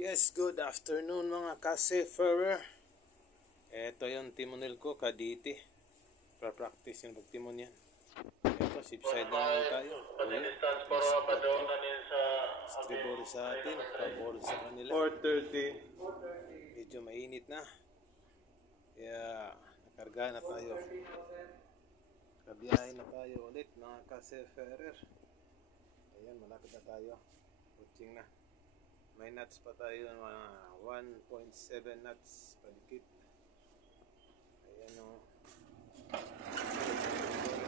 Yes, good afternoon mga ka-seafarer. Ito yung timonel ko, Kaditi. Pra-practice yung pagtimon yan. Ito, shipside naman tayo. Stribor sa atin, pabor sa kanila. 4:30. Medyo mainit na. Kaya, nakarga na tayo. Kabiyahin na tayo ulit mga ka-seafarer. Ayan, malapit na tayo. Coaching na. May knots pa tayo, mga 1.7 knots palikit. Ayan o.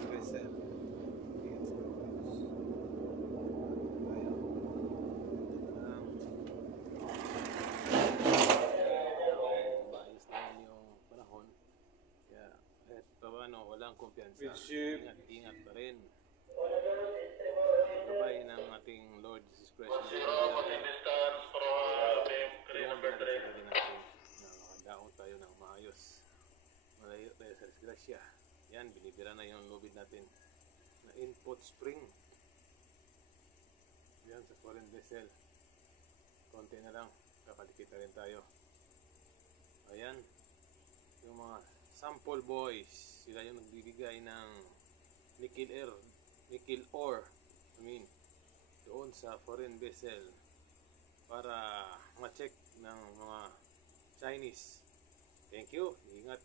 Vessel. Mais naman yung panahon. Kaya, walang kumpiyansa. Ingat pa rin. Gabay ng ating Lord Jesus Christ. Nakadaon tayo ng maayos. Malayo tayo sa disgrasya. Yan, binibira na yung lubid natin na input spring. Yan sa foreign vessel. Konti na lang, kakalikit na rin tayo. Ayan, yung mga sample boys, sila yung nagbibigay ng nickel ore, doon sa foreign vessel para ma-check ng mga Chinese. Thank you. Ingat.